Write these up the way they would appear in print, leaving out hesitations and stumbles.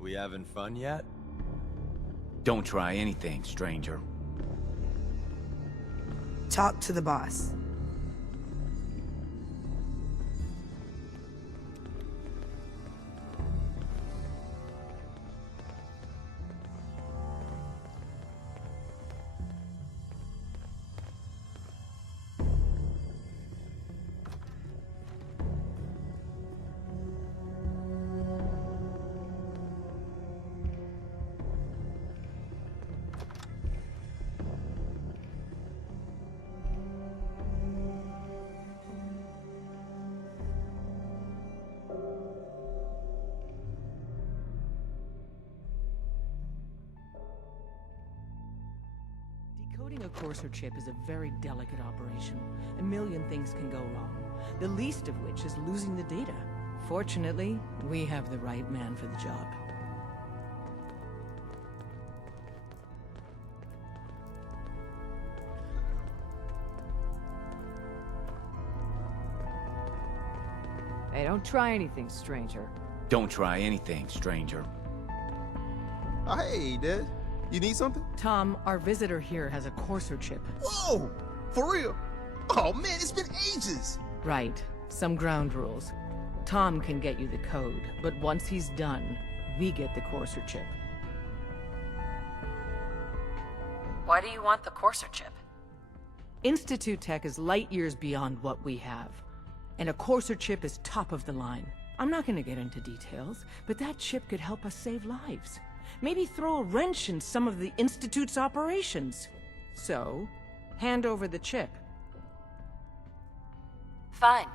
We having fun yet? Don't try anything, stranger. Talk to the boss. Decoding a courser chip is a very delicate operation. A million things can go wrong, the least of which is losing the data. Fortunately, we have the right man for the job. Hey, don't try anything, stranger. Don't try anything, stranger. Oh, hey, Dad. You need something? Tom, our visitor here has a courser chip. Whoa! For real? Oh, man, it's been ages! Right. Some ground rules. Tom can get you the code, but once he's done, we get the courser chip. Why do you want the courser chip? Institute tech is light years beyond what we have. And a courser chip is top of the line. I'm not gonna get into details, but that chip could help us save lives. Maybe throw a wrench in some of the Institute's operations. So, hand over the chip. Fine.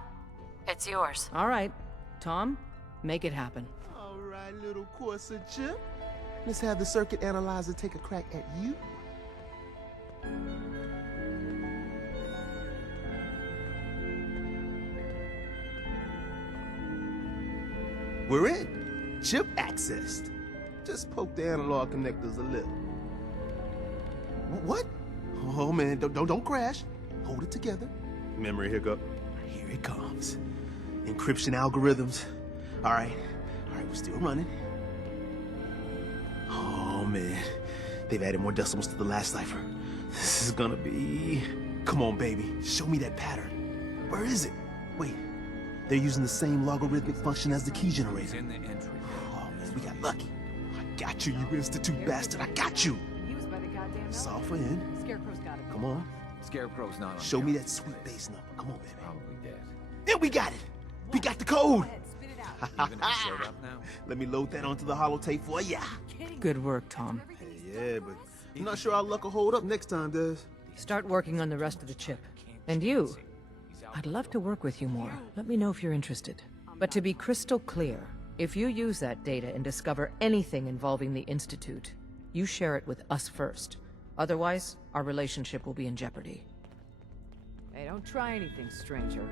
It's yours. All right. Tom, make it happen. All right, little Corsa chip. Let's have the circuit analyzer take a crack at you. We're in. Chip accessed. Just poke the analog connectors a little. What? Oh man, don't crash. Hold it together. Memory hiccup. Here it comes. Encryption algorithms. All right, we're still running. Oh man, they've added more decimals to the last cipher. This is gonna be... Come on, baby, show me that pattern. Where is it? Wait, they're using the same logarithmic function as the key generator. In the entry. Oh man, we got lucky. I got you, you Institute bastard, I got you. Used by the goddamn Software in. Scarecrow's got it. Come on, Scarecrow's not on. show me that sweet bass number. Come on, baby. Probably dead. And we got it. We got the code. Spit it out. Even if he showed up now. Let me load that onto the holotape for ya. Good work, Tom. Yeah, but I'm not sure our luck will hold up next time, does? Start working on the rest of the chip. And you, I'd love to work with you more. Let me know if you're interested. But to be crystal clear, if you use that data and discover anything involving the Institute, you share it with us first. Otherwise, our relationship will be in jeopardy. Hey, don't try anything, stranger.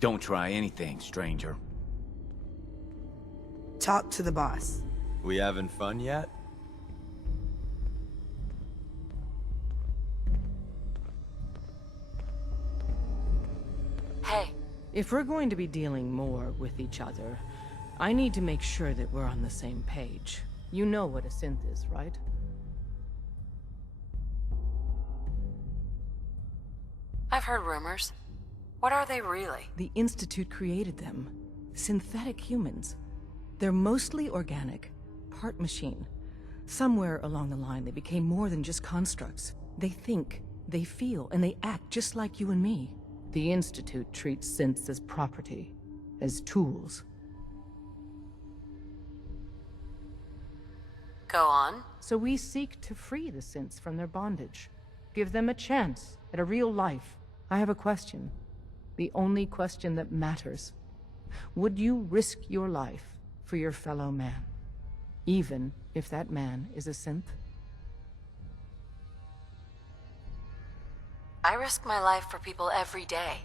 Don't try anything, stranger. Talk to the boss. We having fun yet? Hey, If we're going to be dealing more with each other, I need to make sure that we're on the same page. You know what a synth is, right? I've heard rumors. What are they really? The Institute created them. Synthetic humans. They're mostly organic, part machine. Somewhere along the line, they became more than just constructs. They think, they feel, and they act just like you and me. The Institute treats synths as property, as tools. Go on. So we seek to free the synths from their bondage. Give them a chance at a real life. I have a question. The only question that matters. Would you risk your life for your fellow man? Even if that man is a synth? I risk my life for people every day.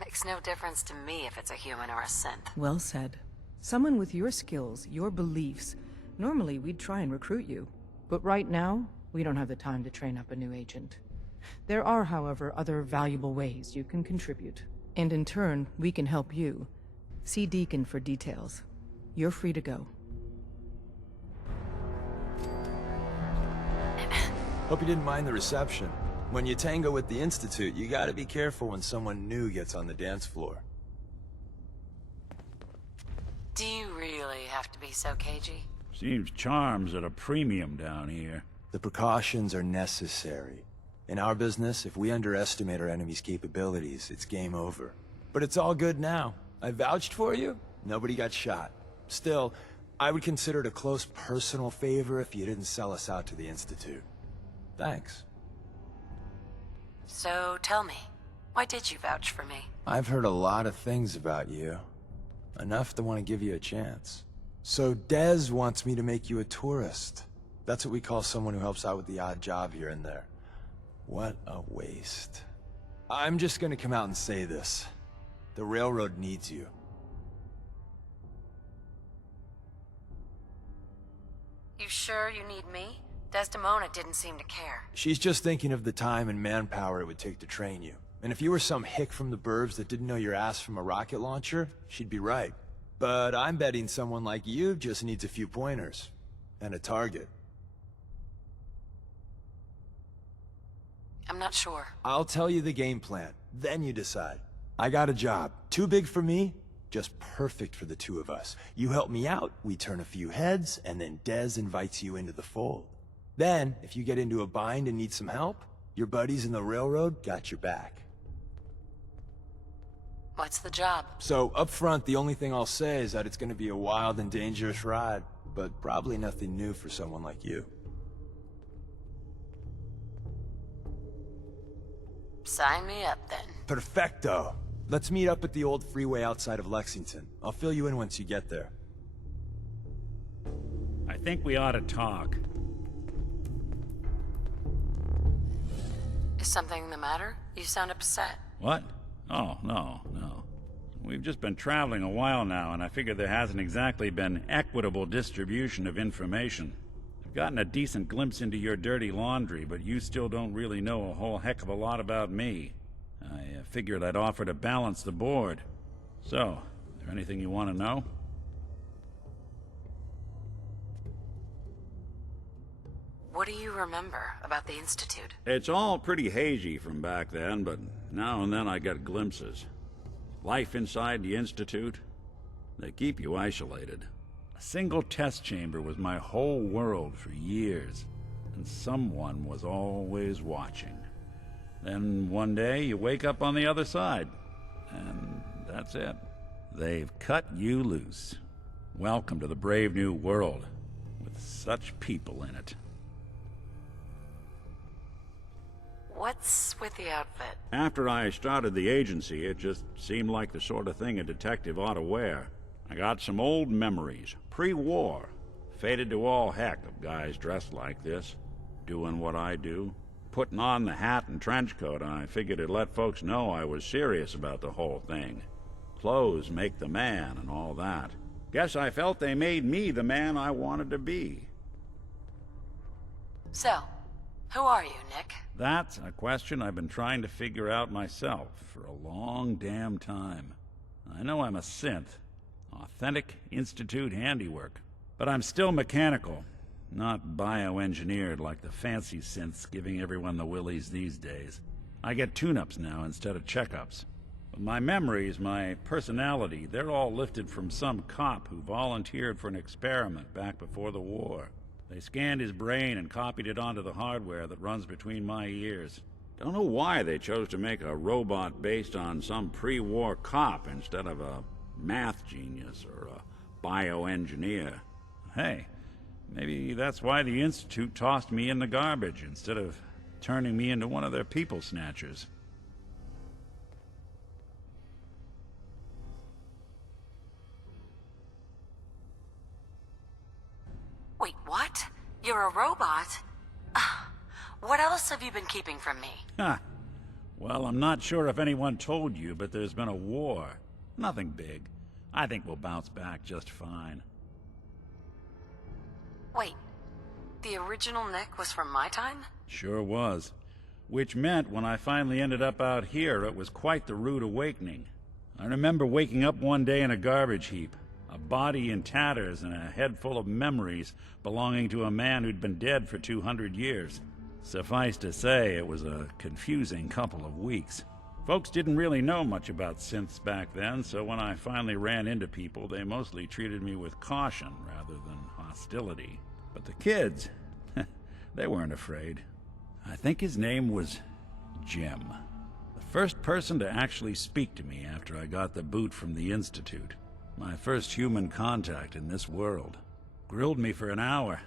Makes no difference to me if it's a human or a synth. Well said. Someone with your skills, your beliefs. Normally, we'd try and recruit you. But right now, we don't have the time to train up a new agent. There are, however, other valuable ways you can contribute. And in turn, we can help you. See Deacon for details. You're free to go. Hope you didn't mind the reception. When you tango with the Institute, you gotta be careful when someone new gets on the dance floor. Do you really have to be so cagey? Seems charm's at a premium down here. The precautions are necessary. In our business, if we underestimate our enemy's capabilities, it's game over. But it's all good now. I vouched for you. Nobody got shot. Still, I would consider it a close personal favor if you didn't sell us out to the Institute. Thanks. So tell me, why did you vouch for me? I've heard a lot of things about you. Enough to want to give you a chance. So Dez wants me to make you a tourist. That's what we call someone who helps out with the odd job here and there. What a waste. I'm just gonna come out and say this. The railroad needs you. You sure you need me? Desdemona didn't seem to care. She's just thinking of the time and manpower it would take to train you. And if you were some hick from the burbs that didn't know your ass from a rocket launcher, she'd be right. But I'm betting someone like you just needs a few pointers. And a target. I'm not sure. I'll tell you the game plan, then you decide. I got a job. Too big for me, just perfect for the two of us. You help me out, we turn a few heads, and then Dez invites you into the fold. Then, if you get into a bind and need some help, your buddies in the railroad got your back. What's the job? So, up front, the only thing I'll say is that it's gonna be a wild and dangerous ride, but probably nothing new for someone like you. Sign me up, then. Perfecto! Let's meet up at the old freeway outside of Lexington. I'll fill you in once you get there. I think we ought to talk. Is something the matter? You sound upset. What? Oh, no. We've just been traveling a while now, and I figure there hasn't exactly been equitable distribution of information. I've gotten a decent glimpse into your dirty laundry, but you still don't really know a whole heck of a lot about me. I figured I'd offer to balance the board. So, is there anything you want to know? What do you remember about the Institute? It's all pretty hazy from back then, but now and then I get glimpses. Life inside the Institute, they keep you isolated. A single test chamber was my whole world for years, and someone was always watching. Then one day you wake up on the other side, and that's it. They've cut you loose. Welcome to the brave new world, with such people in it. What's with the outfit? After I started the agency, it just seemed like the sort of thing a detective ought to wear. I got some old memories, pre-war. Faded to all heck of guys dressed like this, doing what I do. Putting on the hat and trench coat, I figured it'd let folks know I was serious about the whole thing. Clothes make the man and all that. Guess I felt they made me the man I wanted to be. So, who are you, Nick? That's a question I've been trying to figure out myself for a long damn time. I know I'm a synth, authentic Institute handiwork, but I'm still mechanical, not bioengineered like the fancy synths giving everyone the willies these days. I get tune-ups now instead of checkups. But my memories, my personality, they're all lifted from some cop who volunteered for an experiment back before the war. They scanned his brain and copied it onto the hardware that runs between my ears. Don't know why they chose to make a robot based on some pre-war cop instead of a math genius or a bioengineer. Hey, Maybe that's why the Institute tossed me in the garbage instead of turning me into one of their people snatchers. Wait, what? You're a robot? What else have you been keeping from me? Ha! Well, I'm not sure if anyone told you, but there's been a war. Nothing big. I think we'll bounce back just fine. Wait, the original Nick was from my time? Sure was. Which meant when I finally ended up out here, it was quite the rude awakening. I remember waking up one day in a garbage heap, a body in tatters and a head full of memories belonging to a man who'd been dead for 200 years. Suffice to say, it was a confusing couple of weeks. Folks didn't really know much about synths back then, so when I finally ran into people, they mostly treated me with caution rather than hostility. But the kids, they weren't afraid. I think his name was Jim. The first person to actually speak to me after I got the boot from the Institute. My first human contact in this world. Grilled me for an hour.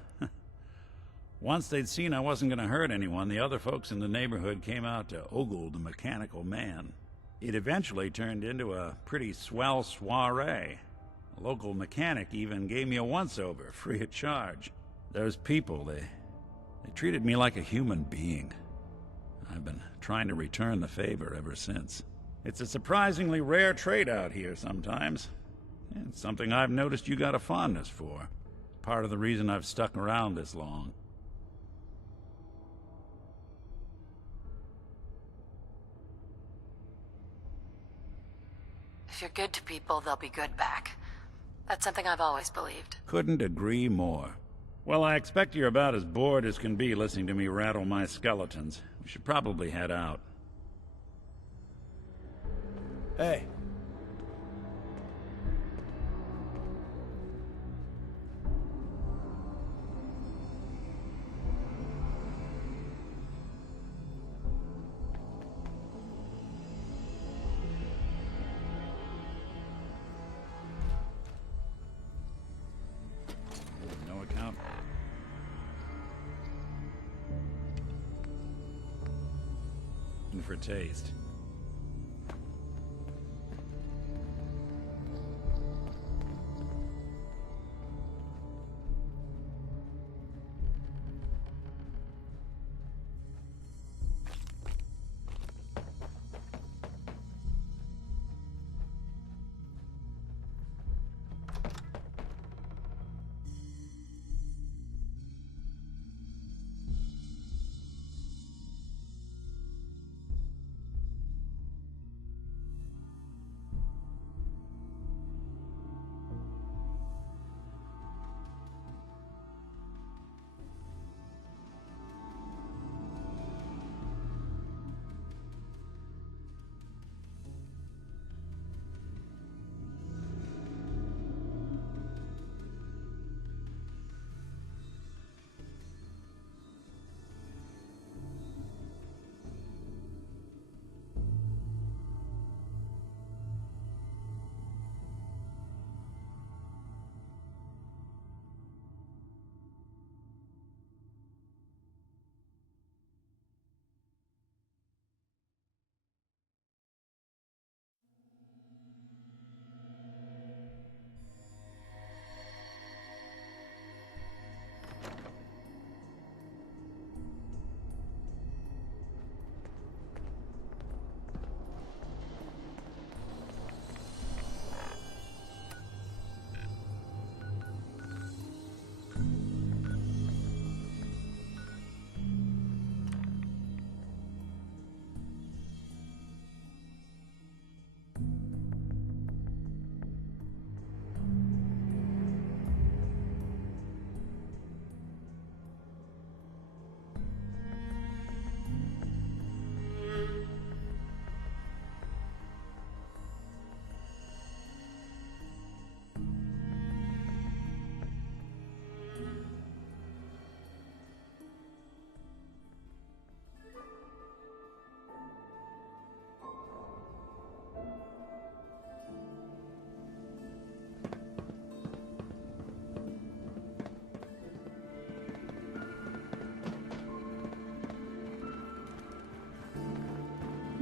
Once they'd seen I wasn't going to hurt anyone, the other folks in the neighborhood came out to ogle the mechanical man. It eventually turned into a pretty swell soiree. A local mechanic even gave me a once-over, free of charge. Those people, they treated me like a human being. I've been trying to return the favor ever since. It's a surprisingly rare trait out here sometimes. It's something I've noticed you got a fondness for. Part of the reason I've stuck around this long. If you're good to people, they'll be good back. That's something I've always believed. Couldn't agree more. Well, I expect you're about as bored as can be listening to me rattle my skeletons. We should probably head out. Hey. No account. For taste.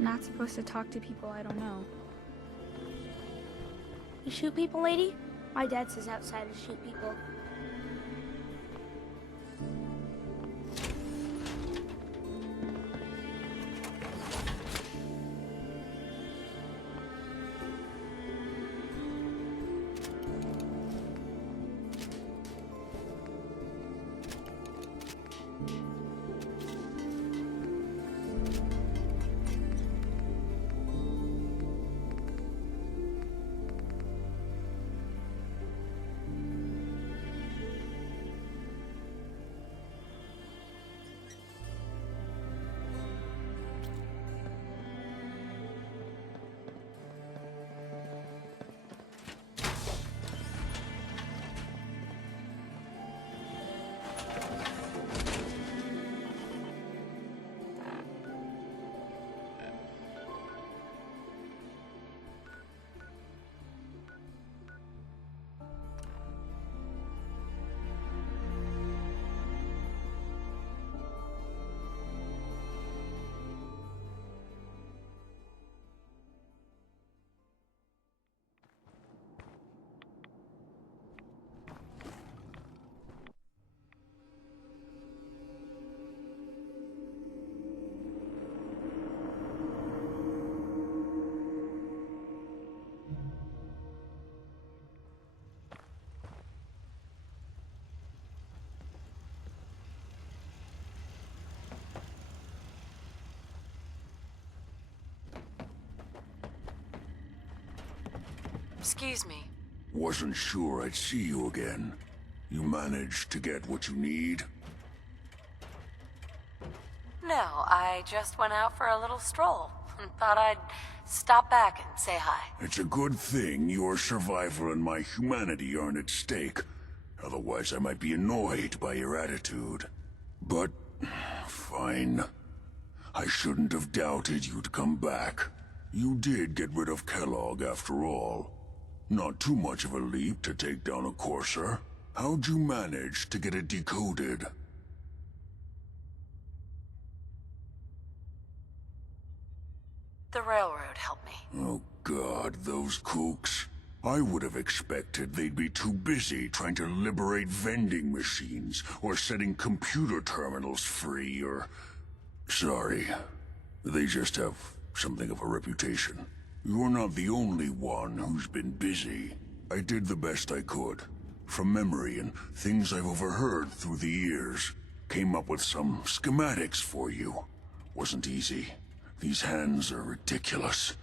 not supposed to talk to people I don't know. You shoot people, lady? My dad says outsiders shoot people. Excuse me. Wasn't sure I'd see you again. You managed to get what you need? No, I just went out for a little stroll. Thought I'd stop back and say hi. It's a good thing your survival and my humanity aren't at stake. Otherwise, I might be annoyed by your attitude. But, fine. I shouldn't have doubted you'd come back. You did get rid of Kellogg after all. Not too much of a leap to take down a courser. How'd you manage to get it decoded? The railroad helped me. Oh God, those kooks. I would have expected they'd be too busy trying to liberate vending machines, or setting computer terminals free, or... Sorry. They just have something of a reputation. You're not the only one who's been busy. I did the best I could. From memory and things I've overheard through the years. Came up with some schematics for you. Wasn't easy. These hands are ridiculous.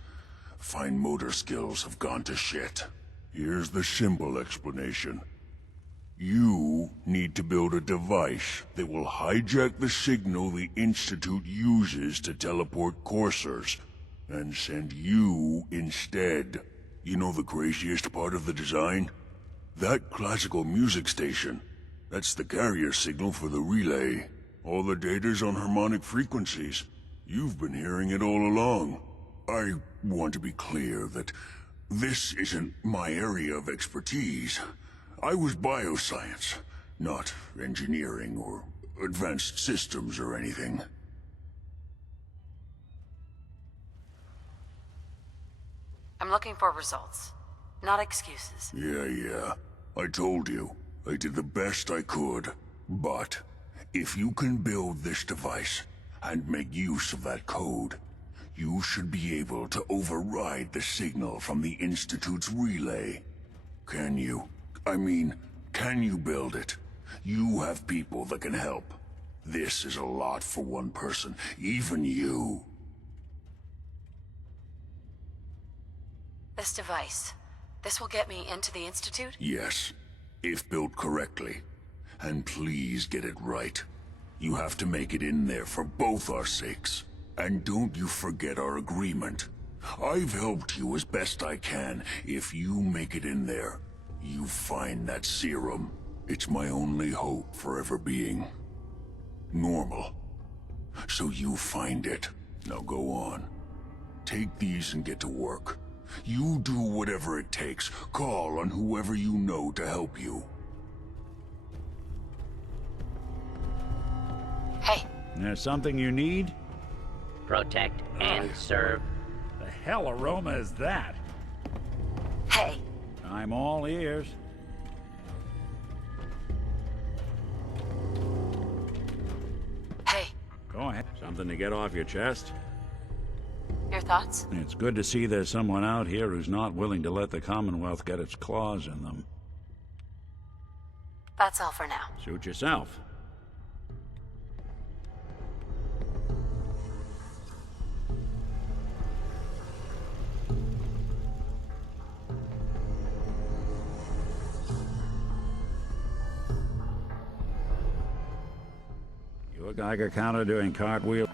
Fine motor skills have gone to shit. Here's the simple explanation. You need to build a device that will hijack the signal the Institute uses to teleport coursers, and send you instead. You know the craziest part of the design? That classical music station. That's the carrier signal for the relay. All the data's on harmonic frequencies. You've been hearing it all along. I want to be clear that this isn't my area of expertise. I was bioscience, not engineering or advanced systems or anything. I'm looking for results, not excuses. Yeah. I told you. I did the best I could. But, if you can build this device, and make use of that code, you should be able to override the signal from the Institute's relay. Can you? I mean, can you build it? You have people that can help. This is a lot for one person, even you. This device, this will get me into the Institute? Yes, if built correctly. And please get it right. You have to make it in there for both our sakes. And don't you forget our agreement. I've helped you as best I can. If you make it in there, you find that serum. It's my only hope for ever being normal. So you find it. Now go on. Take these and get to work. You do whatever it takes. Call on whoever you know to help you. Hey. There's something you need? protect, and serve. The hell aroma is that? Hey, I'm all ears. hey, Go ahead. Something to get off your chest? your thoughts? It's good to see there's someone out here who's not willing to let the Commonwealth get its claws in them. That's all for now. Suit yourself. You a Geiger counter doing cartwheels?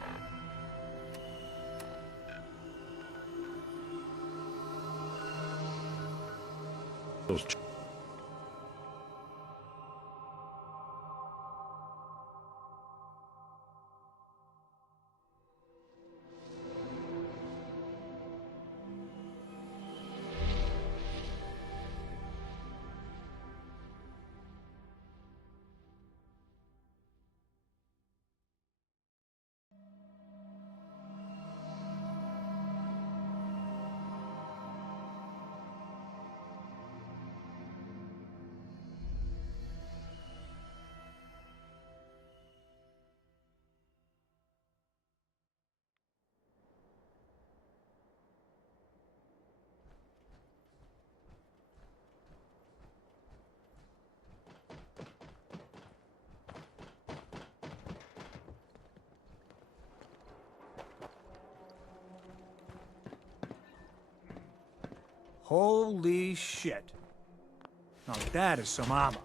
Holy shit. Now that is some armor.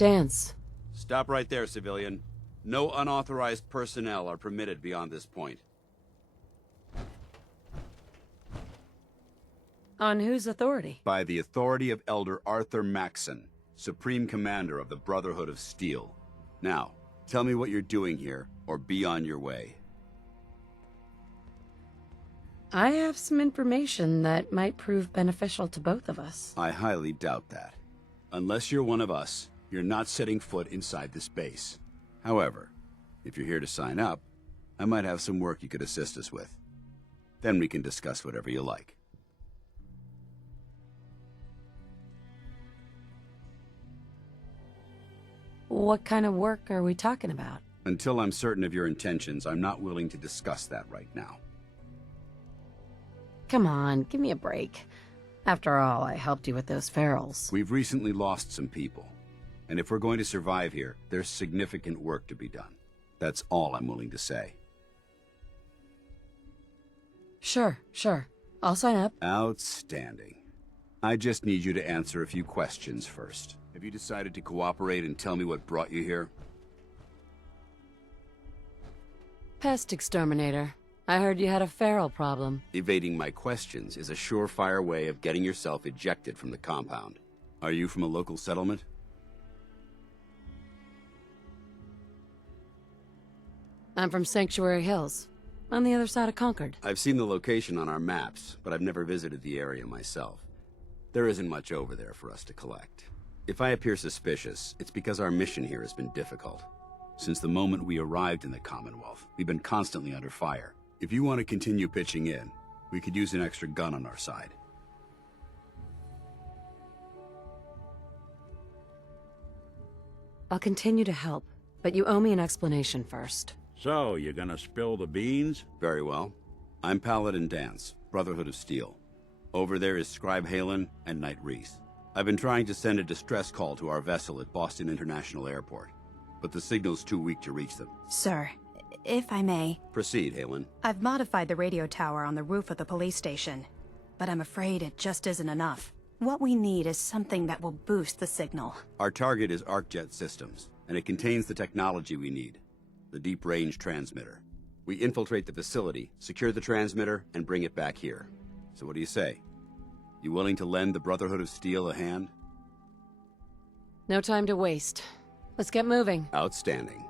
Dance. Stop right there, civilian. No unauthorized personnel are permitted beyond this point. On whose authority? By the authority of Elder Arthur Maxson, Supreme Commander of the Brotherhood of Steel. Now, tell me what you're doing here, or be on your way. I have some information that might prove beneficial to both of us. I highly doubt that. Unless you're one of us, you're not setting foot inside this base. However, if you're here to sign up, I might have some work you could assist us with. Then we can discuss whatever you like. What kind of work are we talking about? Until I'm certain of your intentions, I'm not willing to discuss that right now. Come on, give me a break. After all, I helped you with those ferals. We've recently lost some people. And if we're going to survive here, there's significant work to be done. That's all I'm willing to say. Sure. I'll sign up. Outstanding. I just need you to answer a few questions first. Have you decided to cooperate and tell me what brought you here? Pest exterminator. I heard you had a feral problem. Evading my questions is a surefire way of getting yourself ejected from the compound. Are you from a local settlement? I'm from Sanctuary Hills, on the other side of Concord. I've seen the location on our maps, but I've never visited the area myself. There isn't much over there for us to collect. If I appear suspicious, it's because our mission here has been difficult. Since the moment we arrived in the Commonwealth, we've been constantly under fire. If you want to continue pitching in, we could use an extra gun on our side. I'll continue to help, but you owe me an explanation first. So, you gonna spill the beans? Very well. I'm Paladin Dance, Brotherhood of Steel. Over there is Scribe Halen and Knight Reese. I've been trying to send a distress call to our vessel at Boston International Airport, but the signal's too weak to reach them. Sir, if I may. Proceed, Halen. I've modified the radio tower on the roof of the police station, but I'm afraid it just isn't enough. What we need is something that will boost the signal. Our target is ArcJet Systems, and it contains the technology we need. The deep-range transmitter. We infiltrate the facility, secure the transmitter, and bring it back here. So what do you say? You willing to lend the Brotherhood of Steel a hand? No time to waste. Let's get moving. Outstanding.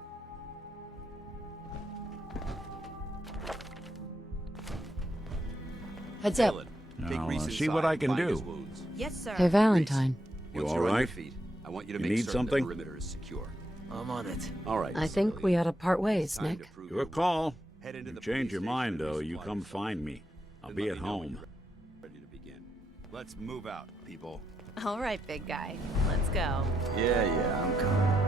Heads up. Now, see what I can do. Yes, sir. Hey, Valentine. You Once all you're on your right? feet, I want you to You make need certain something? the perimeter is secure. I'm on it. All right. I think we ought to part ways, Time Nick. to prove Your call. Head into You the change police your station mind, and though, be you supplied come with something. find me. I'll Then be let at me know when home. you're ready to begin. Let's move out, people. All right, big guy. Let's go. Yeah, I'm coming.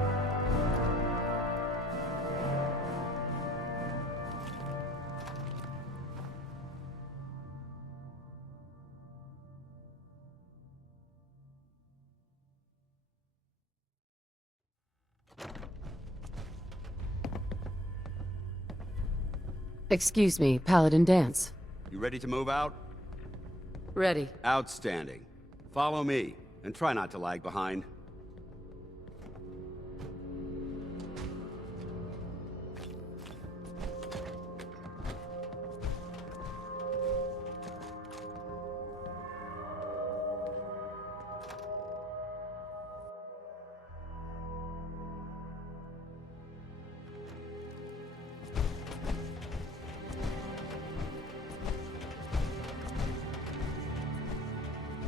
Excuse me, Paladin Dance. You ready to move out? Ready. Outstanding. Follow me, and try not to lag behind.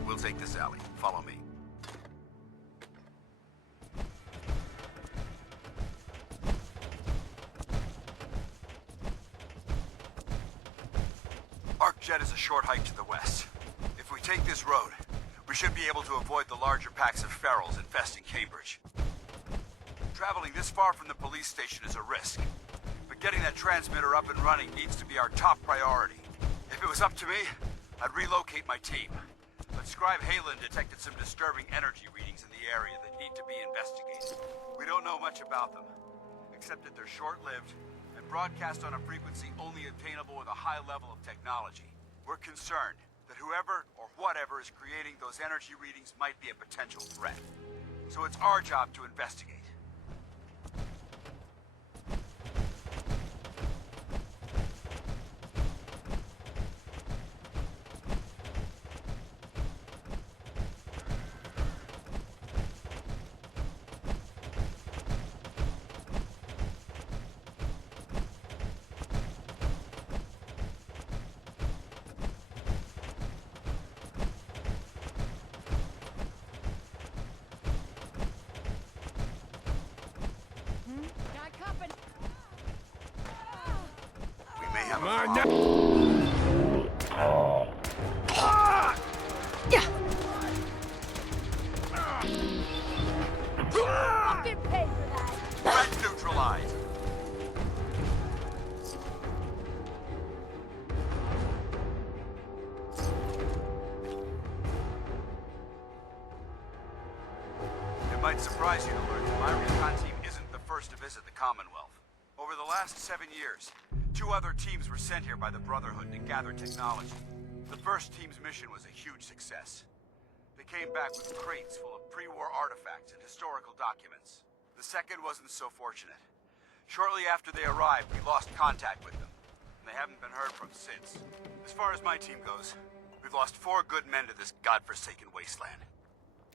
We'll take this alley. Follow me. ArcJet is a short hike to the west. If we take this road, we should be able to avoid the larger packs of ferals infesting Cambridge. Traveling this far from the police station is a risk, but getting that transmitter up and running needs to be our top priority. If it was up to me, I'd relocate my team. But Scribe Halen detected some disturbing energy readings in the area that need to be investigated. We don't know much about them, except that they're short-lived and broadcast on a frequency only obtainable with a high level of technology. We're concerned that whoever or whatever is creating those energy readings might be a potential threat. So it's our job to investigate. We may have a I've been paid for that. threat neutralized. Might surprise you to learn that my recon team isn't the first to visit the Commonwealth. Over the last 7 years, 2 other teams were sent here by the Brotherhood to gather technology. The first team's mission was a huge success. They came back with crates full of pre-war artifacts and historical documents. The second wasn't so fortunate. Shortly after they arrived, we lost contact with them, and they haven't been heard from since. As far as my team goes, we've lost 4 good men to this godforsaken wasteland.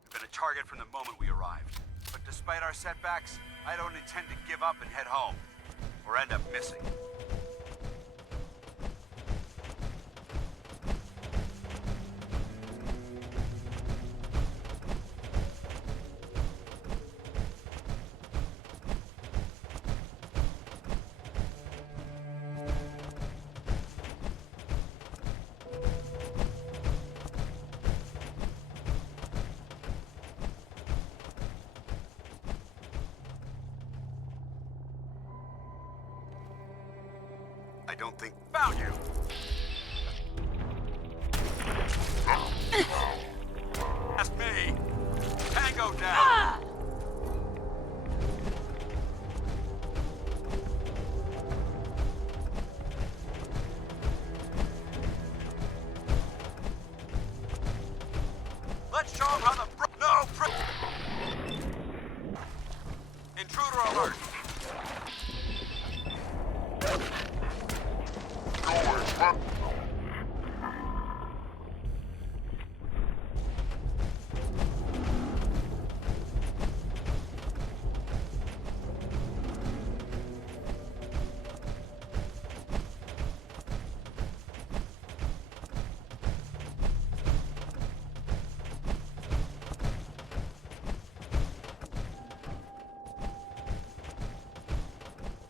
We've been a target from the moment we arrived. But despite our setbacks, I don't intend to give up and head home, or end up missing. I don't think... Found you! That's me! Tango down! Ah! Let's show them how the... Intruder alert!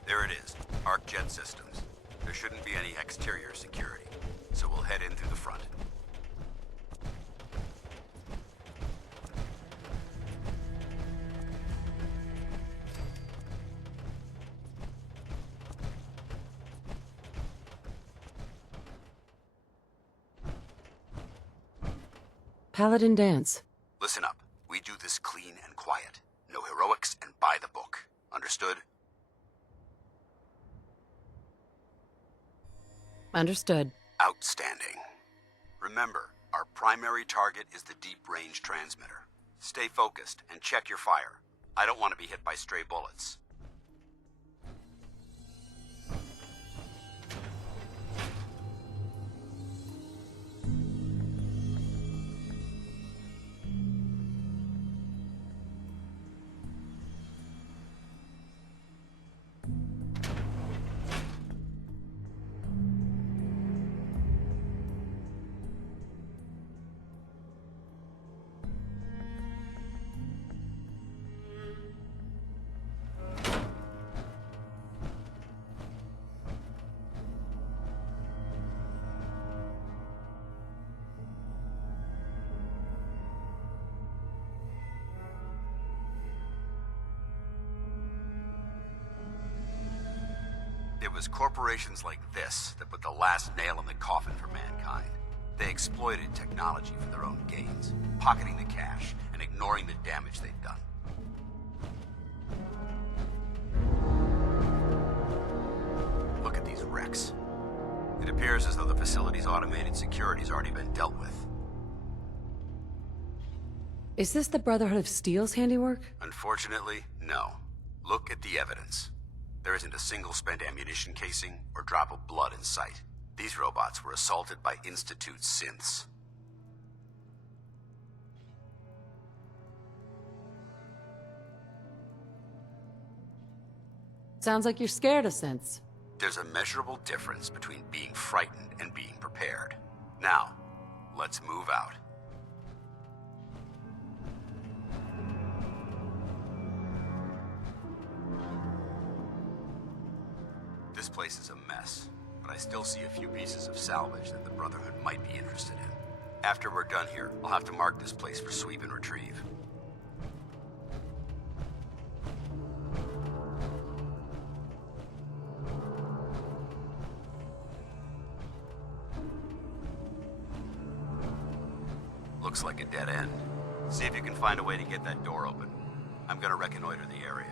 There it is, ArcJet Systems. There shouldn't be any exterior security, so we'll head in through the front. Paladin dance. Listen up. We do this clean and quiet. No heroics and by the book. Understood? Understood. Outstanding. Remember, our primary target is the deep-range transmitter. Stay focused and check your fire. I don't want to be hit by stray bullets. It was corporations like this that put the last nail in the coffin for mankind. They exploited technology for their own gains, pocketing the cash and ignoring the damage they'd done. Look at these wrecks. It appears as though the facility's automated security's already been dealt with. Is this the Brotherhood of Steel's handiwork? Unfortunately, no. Look at the evidence. There isn't a single spent ammunition casing or drop of blood in sight. These robots were assaulted by Institute synths. Sounds like you're scared of synths. There's a measurable difference between being frightened and being prepared. Now, let's move out. This place is a mess, but I still see a few pieces of salvage that the Brotherhood might be interested in. After we're done here, I'll have to mark this place for sweep and retrieve. Looks like a dead end. See if you can find a way to get that door open. I'm gonna reconnoiter the area.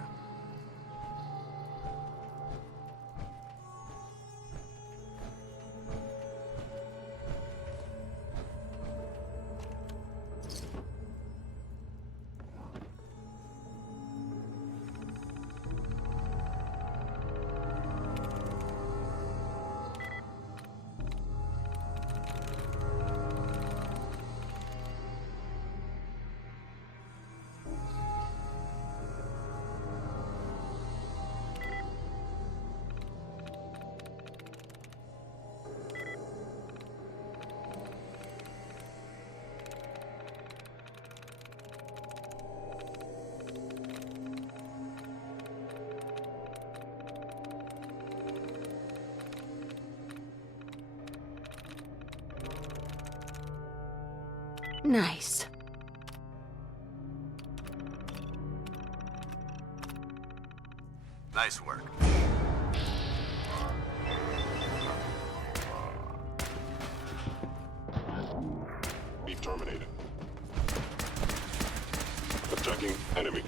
Nice. Nice work. Beef terminated. Attacking enemy.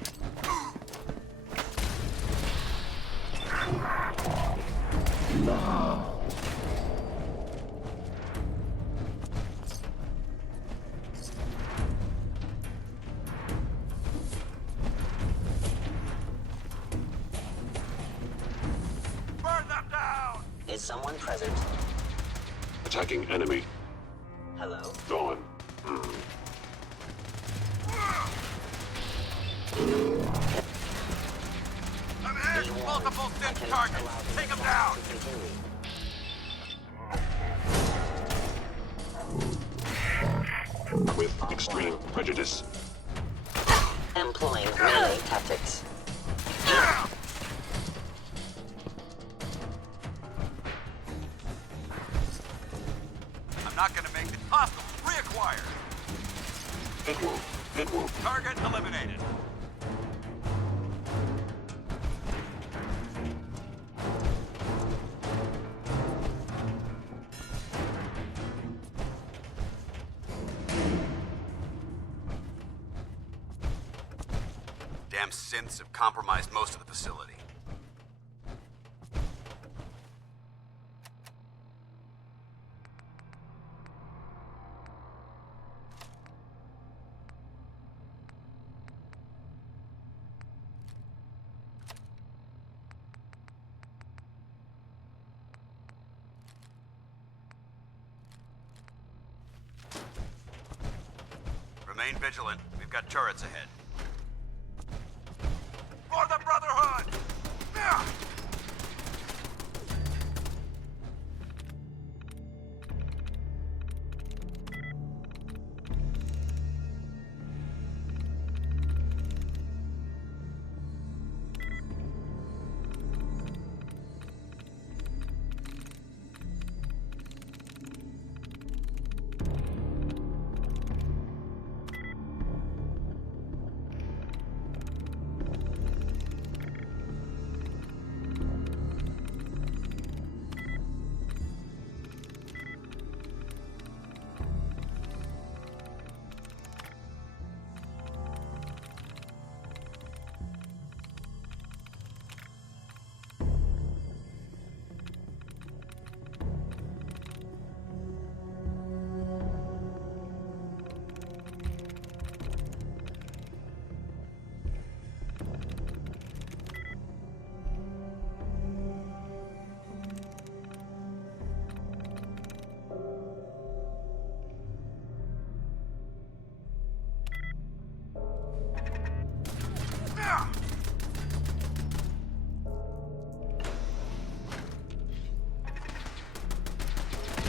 Is someone present? Attacking enemy. Hello? Gone. I'm hitting multiple thin targets. Take them down. With extreme prejudice. Employing melee tactics. I'm not gonna make it possible. Reacquired. Hit wound. Hit wound. Target eliminated. Damn synths have compromised most of the facility. Remain vigilant. We've got turrets ahead. For the Brotherhood! Yeah!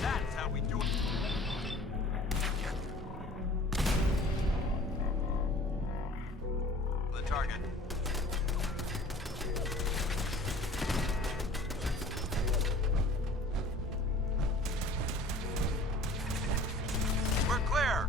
That's how we do it. The target. We're clear.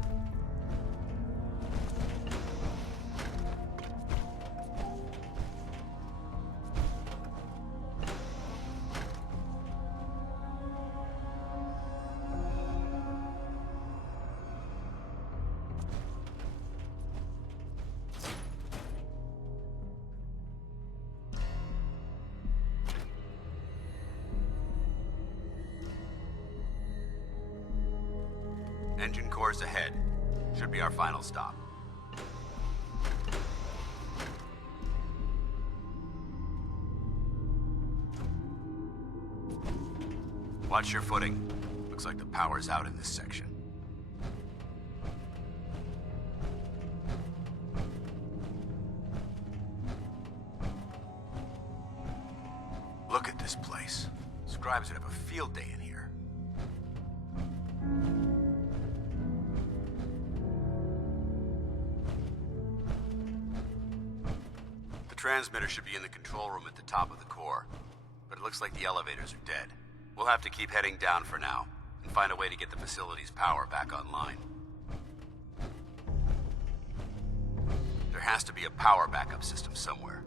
Engine cores ahead. Should be our final stop. Watch your footing. Looks like the power's out in this section. Look at this place. Scribes would have a field day in here. The transmitter should be in the control room at the top of the core, but it looks like the elevators are dead. We'll have to keep heading down for now, and find a way to get the facility's power back online. There has to be a power backup system somewhere.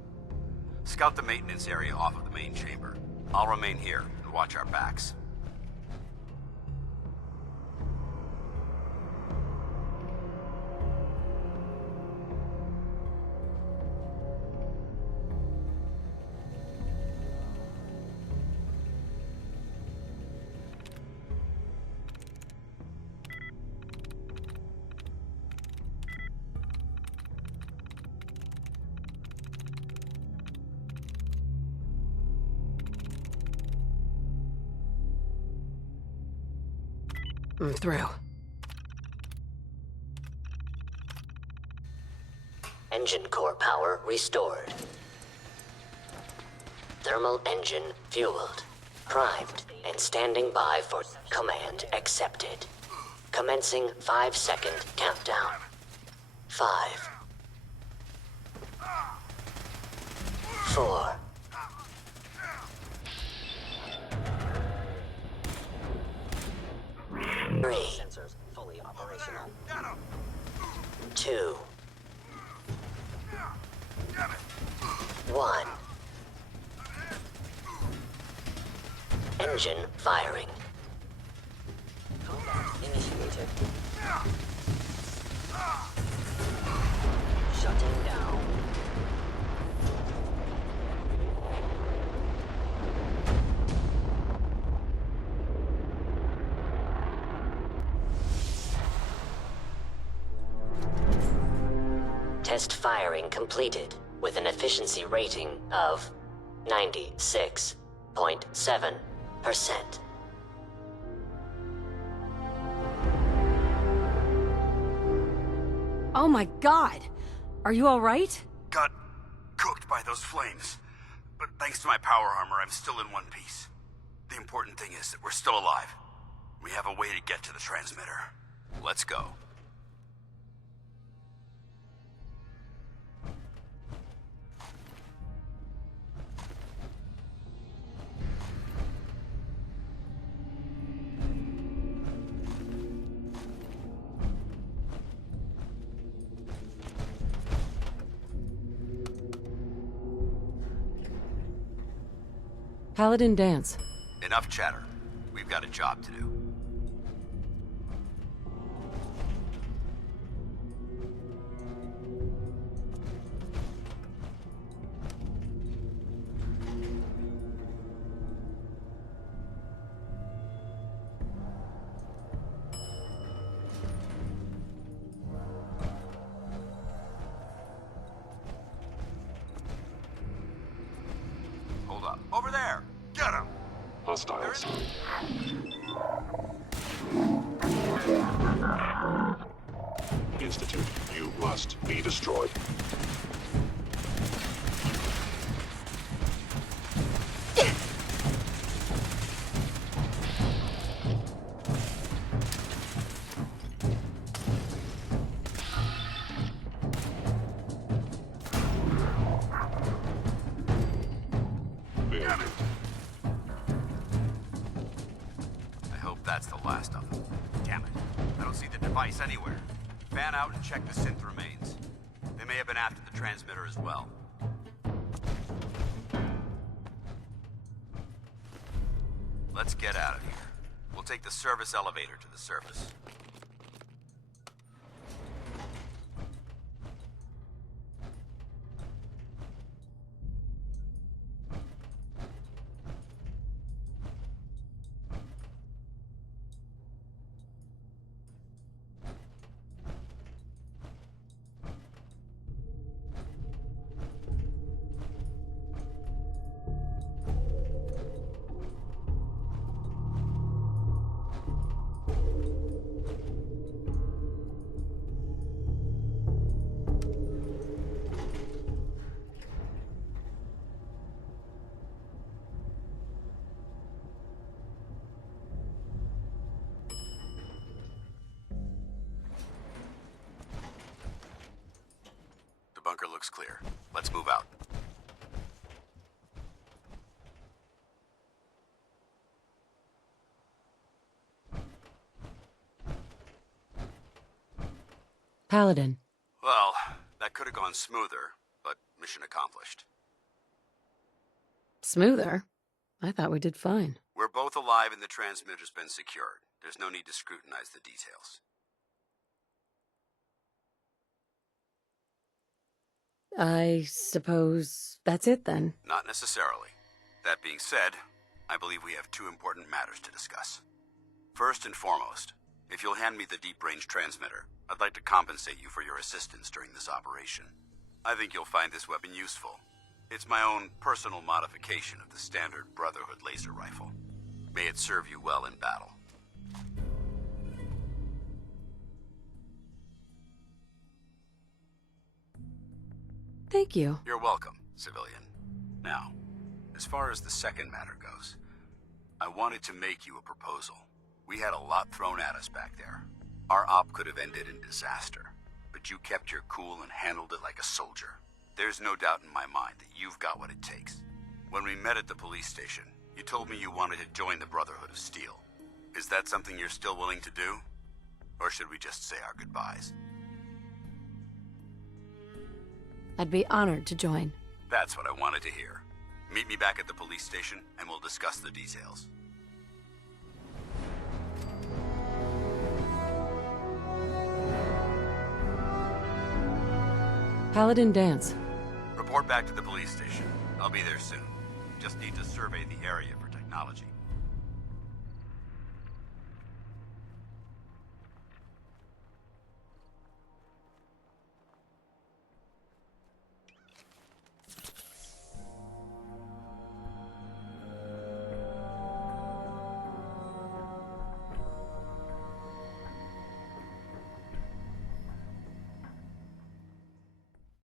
Scout the maintenance area off of the main chamber. I'll remain here and watch our backs. I'm through. Engine core power restored. Thermal engine fueled, primed, and standing by for command accepted. Commencing 5-second countdown. 5, 4, 3, sensors fully operational. 2, 1. Engine firing. Combat initiated. Shutting down. Test firing completed with an efficiency rating of 96.7%. Oh my god! Are you alright? Got cooked by those flames. But thanks to my power armor, I'm still in one piece. The important thing is that we're still alive. We have a way to get to the transmitter. Let's go. Paladin dance. Enough chatter. We've got a job to do. Hold up. Over there! Get him! Hostiles. Institute, you must be destroyed. I hope that's the last of them. Damn it. I don't see the device anywhere. Fan out and check the synth remains. They may have been after the transmitter as well. Let's get out of here. We'll take the service elevator to the surface. looks clear. Let's move out. Paladin. Well, that could have gone smoother, but mission accomplished. Smoother? I thought we did fine. We're both alive and the transmitter's been secured. There's no need to scrutinize the details. I suppose that's it then. Not necessarily. That being said, I believe we have two important matters to discuss. First and foremost, if you'll hand me the deep-range transmitter, I'd like to compensate you for your assistance during this operation. I think you'll find this weapon useful. It's my own personal modification of the standard Brotherhood laser rifle. May it serve you well in battle. Thank you. You're welcome, civilian. Now, as far as the second matter goes, I wanted to make you a proposal. We had a lot thrown at us back there. Our op could have ended in disaster, but you kept your cool and handled it like a soldier. There's no doubt in my mind that you've got what it takes. When we met at the police station, you told me you wanted to join the Brotherhood of Steel. Is that something you're still willing to do? Or should we just say our goodbyes? I'd be honored to join. That's what I wanted to hear. Meet me back at the police station, and we'll discuss the details. Paladin dance. Report back to the police station. I'll be there soon. Just need to survey the area for technology.